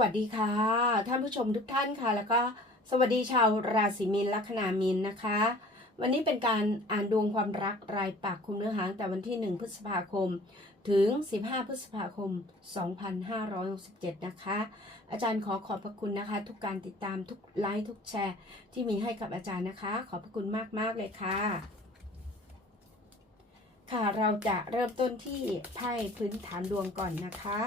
วัสดีค่ะ ท่านผู้ชมทุกท่านค่ะ แล้วก็สวัสดีชาวราศีมีนลัคนามีนนะคะ วันนี้เป็นการอ่านดวงความรักรายปากคุมเนื้อหาตั้งแต่วันที่ 1 พฤษภาคม ถึง 15 พฤษภาคม 2567 นะคะ อาจารย์ขอขอบพระคุณนะคะ ทุกการติดตามทุกไลค์ทุกแชร์ ที่มีให้กับอาจารย์นะคะ ขอบพระคุณมากๆเลยค่ะ ค่ะเราจะเริ่มต้นที่ไพ่พื้นฐานดวงก่อนนะคะ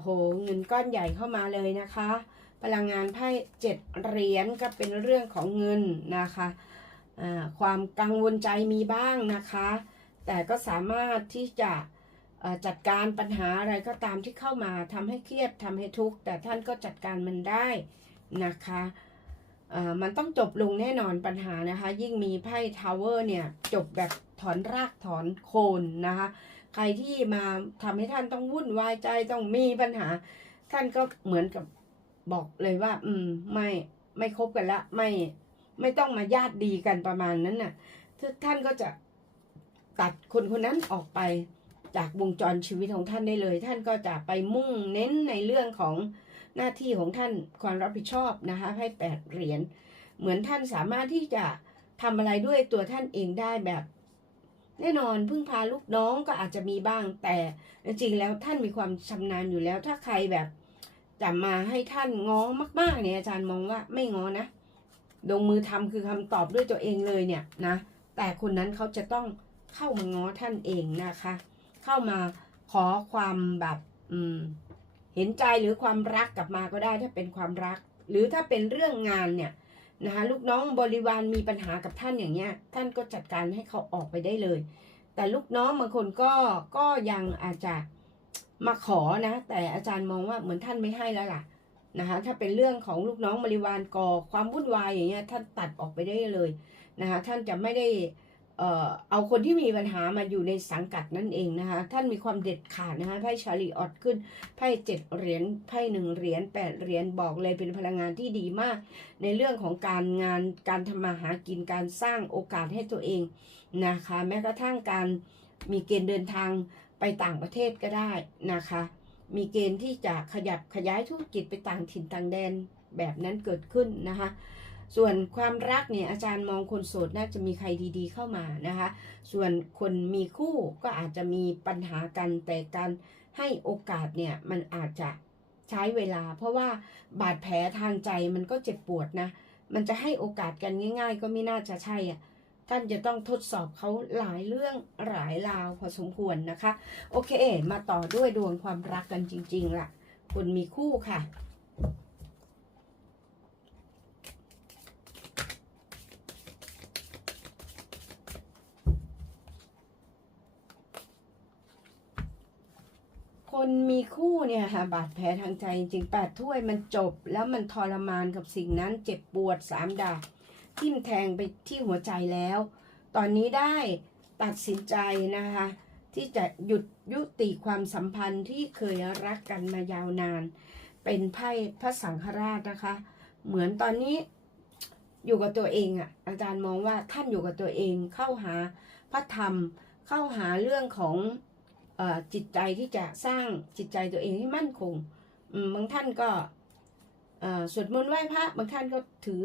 โห เงินก้อนใหญ่เข้ามาเลยนะคะ พลังงานไพ่เจ็ดเหรียญก็เป็นเรื่องของเงินนะคะความกังวลใจมีบ้างนะคะ แต่ก็สามารถที่จะจัดการปัญหาอะไรก็ตามที่เข้ามาทำให้เครียดทำให้ทุกข์ แต่ท่านก็จัดการมันได้นะคะมันต้องจบลงแน่นอนปัญหานะคะ ยิ่งมีไพ่ทาวเวอร์เนี่ย จบแบบถอนรากถอนโคนนะคะ ใครที่มาทำให้ท่านต้องวุ่นวายใจต้องมีปัญหา ท่านก็เหมือนกับบอกเลยว่า อืม ไม่ไม่คบกันละ ไม่ไม่ต้องมาญาติดีกันประมาณนั้นน่ะท่านก็จะตัดคนคนนั้นออกไปจากวงจรชีวิตของท่านได้เลย ท่านก็จะไปมุ่งเน้นในเรื่องของหน้าที่ของท่านความรับผิดชอบนะคะ ให้แปดเหรียญเหมือนท่านสามารถที่จะทำอะไรด้วยตัวท่านเองได้แบบ แน่นอนพึ่งพาลูกน้องก็อาจจะมีบ้างแต่จริงๆแล้วท่านมีความชำนาญอยู่แล้ว ถ้าใครแบบจะมาให้ท่านง้อมาก ๆ เนี่ยอาจารย์มองว่าไม่ง้อนะลงมือทำคือคำตอบด้วยตัวเองเลยเนี่ยนะแต่คนนั้นเขาจะต้องเข้ามาง้อท่านเองนะคะ เข้ามาขอความแบบอืมเห็นใจหรือความรักกลับมาก็ได้ถ้าเป็นความรัก หรือถ้าเป็นเรื่องงานเนี่ย นะคะลูกน้องบริวารมีปัญหากับท่านอย่างเงี้ย ท่านก็จัดการให้เขาออกไปได้เลย แต่ลูกน้องบางคนก็ก็ยังอาจจะมาขอนะ แต่อาจารย์มองว่าเหมือนท่านไม่ให้แล้วล่ะนะคะถ้าเป็นเรื่องของลูกน้องบริวารก่อความวุ่นวายอย่างเงี้ยท่านตัดออกไปได้เลยนะคะท่านจะไม่ได้ เอ่อเอาคนที่มีปัญหามาอยู่ในสังกัดนั่นเองนะคะ ท่านมีความเด็ดขาดนะคะไพ่ชาลีออดขึ้นไพ่เจ็ดเหรียญไพ่หนึ่งเหรียญแปดเหรียญบอกเลยเป็นพลังงานที่ดีมาก ในเรื่องของการงานการทำมาหากินการสร้างโอกาสให้ตัวเองนะคะ แม้กระทั่งการมีเกณฑ์เดินทางไปต่างประเทศก็ได้นะคะ มีเกณฑ์ที่จะขยับขยายธุรกิจไปต่างถิ่นต่างแดนแบบนั้นเกิดขึ้นนะคะ ส่วนความรักเนี่ยอาจารย์มองคนโสดน่าจะมีใครดีๆเข้ามานะคะ ส่วนคนมีคู่ก็อาจจะมีปัญหากันแต่การให้โอกาสเนี่ยมันอาจจะใช้เวลา เพราะว่าบาดแผลทางใจมันก็เจ็บปวดนะ มันจะให้โอกาสกันง่าย ๆ ก็ไม่น่าจะใช่อะท่านจะต้องทดสอบเขาหลายเรื่องหลายราวพอสมควรนะคะ โอเค มาต่อด้วยดวงความรักกันจริงๆล่ะ คนมีคู่ค่ะ คนมีคู่เนี่ยค่ะบาดแผลทางใจจริงๆแปดถ้วยมันจบ แล้วมันทรมานกับสิ่งนั้นเจ็บปวดสามดาบทิ่มแทงไปที่หัวใจแล้ว ตอนนี้ได้ตัดสินใจนะคะ ที่จะหยุดยุติความสัมพันธ์ที่เคยรักกันมายาวนาน เป็นไพ่พระสังฆราชนะคะ เหมือนตอนนี้อยู่กับตัวเองอะ่ะอาจารย์มองว่าท่านอยู่กับตัวเองเข้าหาพระธรรมเข้าหาเรื่องของ จิตใจที่จะสร้างจิตใจตัวเองให้มั่นคงบางท่านก็สวดมนต์ไหว้พระบางท่านก็ถือ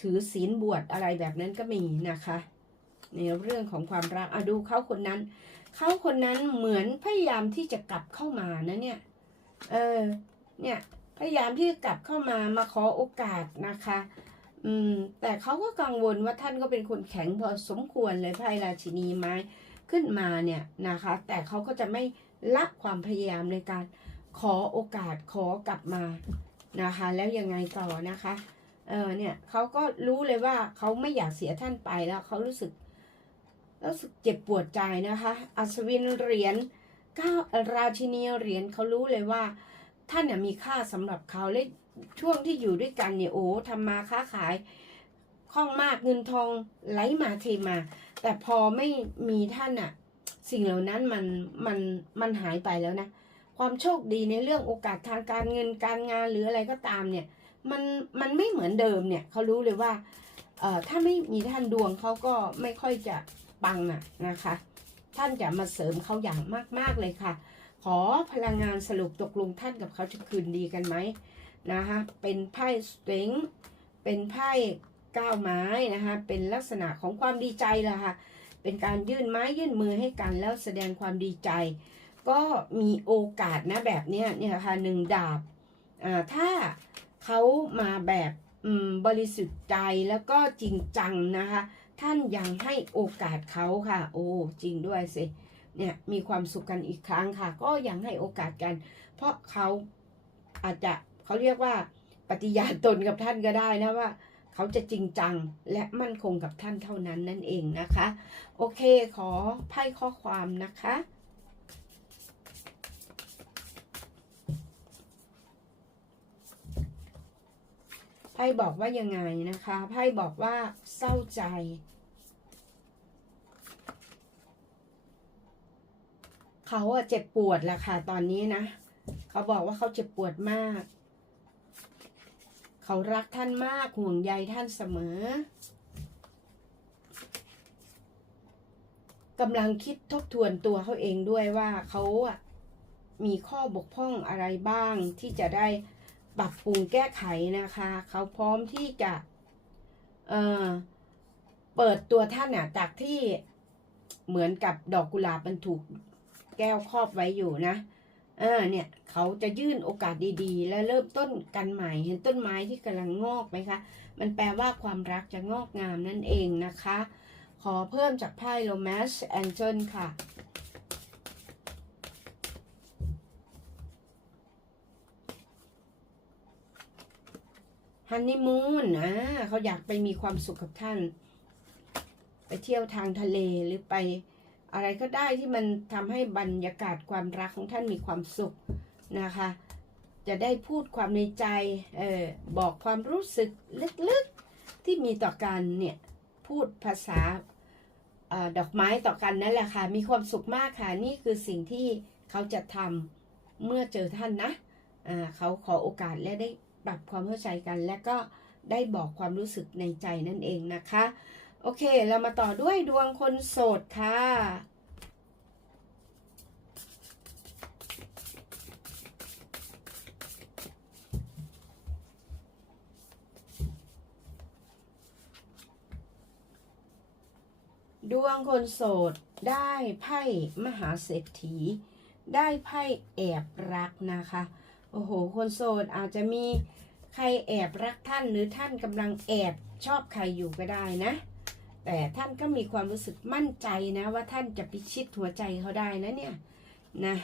ถือศีลบวชอะไรแบบนั้นก็มีนะคะ ในเรื่องของความรักอะดูเขาคนนั้นเขาคนนั้นเหมือนพยายามที่จะกลับเข้ามานะเนี่ยเออเนี่ยพยายามที่จะกลับเข้ามามาขอโอกาสนะคะ อืมแต่เขาก็กังวลว่าท่านก็เป็นคนแข็งพอสมควรเลยไพ่ราชินีไม้ ขึ้นมาเนี่ยนะคะ แต่เขาก็จะไม่ละความพยายามในการขอโอกาสขอกลับมานะคะ แล้วยังไงต่อนะคะเออเนี่ยเขาก็รู้เลยว่าเขาไม่อยากเสียท่านไปแล้วเขารู้สึกรู้สึกเจ็บปวดใจนะคะ อัศวินเหรียญก้าราชินีเหรียญเขารู้เลยว่า ท่านเนี่ยมีค่าสำหรับเขาและช่วงที่อยู่ด้วยกันเนี่ยโอ้ทำมาค้าขายคล่องมากเงินทองไหลมาเทมา แต่พอไม่มีท่านอะสิ่งเหล่านั้นมันมันมันหายไปแล้วนะ ความโชคดีในเรื่องโอกาสทางการเงินการงานหรืออะไรก็ตามเนี่ย มันมันไม่เหมือนเดิมเนี่ยเขารู้เลยว่าเอ่อถ้าไม่มีท่านดวงเขาก็ไม่ค่อยจะปังอะนะคะ ท่านจะมาเสริมเขาอย่างมาก ๆเลยค่ะ ขอพลังงานสรุปตกลงท่านกับเขาจะคืนดีกันไหมนะคะเป็นไพ่สตริงเป็นไพ่ ก้าวไม้นะคะเป็นลักษณะของความดีใจละค่ะเป็นการยื่นไม้ยื่นมือให้กันแล้วแสดงความดีใจ ก็มีโอกาสนะแบบเนี้ยเนี่ยค่ะหนึ่งดาบอ่าถ้าเขามาแบบบริสุทธิ์ใจแล้วก็จริงจังนะคะ ท่านยังให้โอกาสเขาค่ะ โอ้จริงด้วยสิเนี่ยมีความสุขกันอีกครั้งค่ะ ก็ยังให้โอกาสกัน เพราะเขาอาจจะเขาเรียกว่าปฏิญาณตนกับท่านก็ได้นะว่า เขาจะจริงจังและมั่นคงกับท่านเท่านั้นนั่นเองนะคะ โอเคขอไพ่ข้อความนะคะ ไพ่บอกว่ายังไงนะคะ ไพ่บอกว่าเศร้าใจเขาอะเจ็บปวดแหละค่ะตอนนี้นะ เขาบอกว่าเขาเจ็บปวดมาก เขารักท่านมากห่วงใยท่านเสมอกำลังคิดทบทวนตัวเขาเองด้วยว่าเขาอะมีข้อบกพร่องอะไรบ้างที่จะได้ปรับปรุงแก้ไขนะคะ เขาพร้อมที่จะเอ่อเปิดตัวท่านอะจากที่เหมือนกับดอกกุหลาบมันถูกแก้วครอบไว้อยู่นะเออเนี่ยเขาจะยื่นโอกาสดีๆ และเริ่มต้นกันใหม่เห็นต้นไม้ที่กำลังงอกไหมคะ มันแปลว่าความรักจะงอกงามนั่นเองนะคะ ขอเพิ่มจากไพ่โรแมสแองเจิลค่ะฮันนีมูนอ่าเขาอยากไปมีความสุขกับท่าน ไปเที่ยวทางทะเลหรือไป อะไรก็ได้ที่มันทำให้บรรยากาศความรักของท่านมีความสุขนะคะ จะได้พูดความในใจเออบอกความรู้สึกลึกๆที่มีต่อกันเนี่ยพูดภาษาอดอกไม้ต่อกันนั่นแหละค่ะ มีความสุขมากค่ะ นี่คือสิ่งที่เขาจะทำเมื่อเจอท่านนะเขาขอโอกาสและได้ปรับความเข้าใจกัน และก็ได้บอกความรู้สึกในใจนั่นเองนะคะ อเค เรามาต่อด้วยดวงคนโสดค่ะ ดวงคนโสดได้ไพ่มหาเศรษฐี ได้ไพ่แอบรักนะคะ โอ้โห คนโสดอาจจะมีใครแอบรักท่านหรือท่านกำลังแอบชอบใครอยู่ก็ได้นะ แต่ท่านก็มีความรู้สึกมั่นใจนะ ว่าท่านจะพิชิตหัวใจเขาได้นะเนี่ยนะ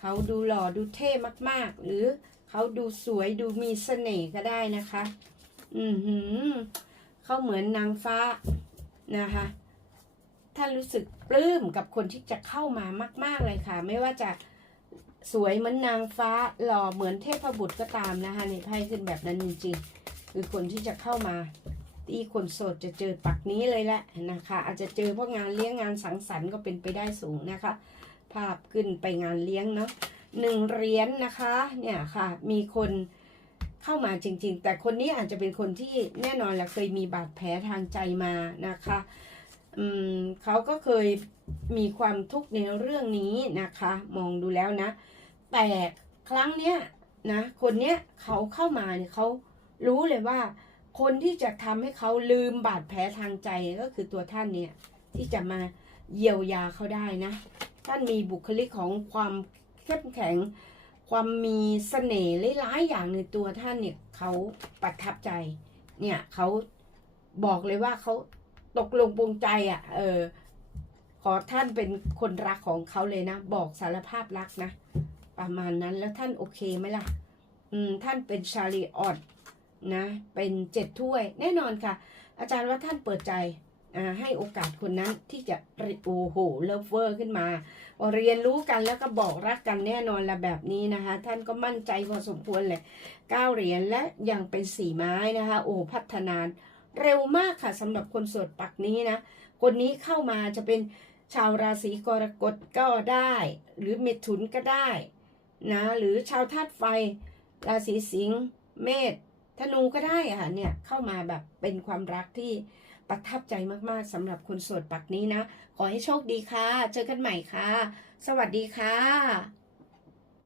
เขาดูหล่อดูเท่มาก ๆ หรือเขาดูสวยดูมีเสน่ห์ก็ได้นะคะ อือหือเขาเหมือนนางฟ้านะคะท่านรู้สึกปลื้มกับคนที่จะเข้ามามาก ๆเลยค่ะ ไม่ว่าจะสวยเหมือนนางฟ้าหล่อเหมือนเทพบุตรก็ตามนะคะในไพ่ขึ้นแบบนั้นจริงๆ คือคนที่จะเข้ามา ที่คนโสดจะเจอปักนี้เลยแหละนะคะ อาจจะเจอพวกงานเลี้ยงงานสังสรรค์ก็เป็นไปได้สูงนะคะ ภาพขึ้นไปงานเลี้ยงเนาะหนึ่งเหรียญนนะคะ เนี่ยค่ะ มีคนเข้ามาจริง ๆ แต่คนนี้อาจจะเป็นคนที่แน่นอนแหละเคยมีบาดแผลทางใจมานะคะอืมเขาก็เคยมีความทุกข์ในเรื่องนี้นะคะ มองดูแล้วนะ แต่ครั้งเนี้ยนะ คนเนี้ยเขาเข้ามาเนี่ยเขารู้เลยว่า คนที่จะทำให้เขาลืมบาดแผลทางใจก็คือตัวท่านเนี่ยที่จะมาเยียวยาเขาได้นะ ท่านมีบุคลิกของความเข้มแข็ง ความมีเสน่ห์หลายๆอย่างในตัวท่านเนี่ยเขาประทับใจ เนี่ยเขาบอกเลยว่าเขาตกลงปรงใจอะ่ะ เออ ขอท่านเป็นคนรักของเขาเลยนะ บอกสารภาพรักนะ ประมาณนั้นแล้วท่านโอเคไหมล่ะ อืม ท่านเป็นชาลีออด นะเป็นเจ็ดถ้วย แน่นอนค่ะ อาจารย์ว่าท่านเปิดใจให้โอกาสคนนั้นที่จะโอ้โหเลิฟเวอร์ขึ้นมา เรียนรู้กันแล้วก็บอกรักกันแน่นอนละแบบนี้นะคะ ท่านก็มั่นใจพอสมควรเลยเก้าเหรียญและยังเป็นสี่ไม้นะคะโอ้พัฒนาเร็วมากค่ะสำหรับคนโสดปักนี้นะ คนนี้เข้ามาจะเป็นชาวราศีกรกฎก็ได้ หรือเมถุนก็ได้นะหรือชาวธาตุไฟ ราศีสิงห์เมษ ธนูก็ได้ค่ะเนี่ยเข้ามาแบบเป็นความรักที่ประทับใจมากๆสำหรับคนโสดปักนี้นะ ขอให้โชคดีค่ะ เจอกันใหม่ค่ะ สวัสดีค่ะ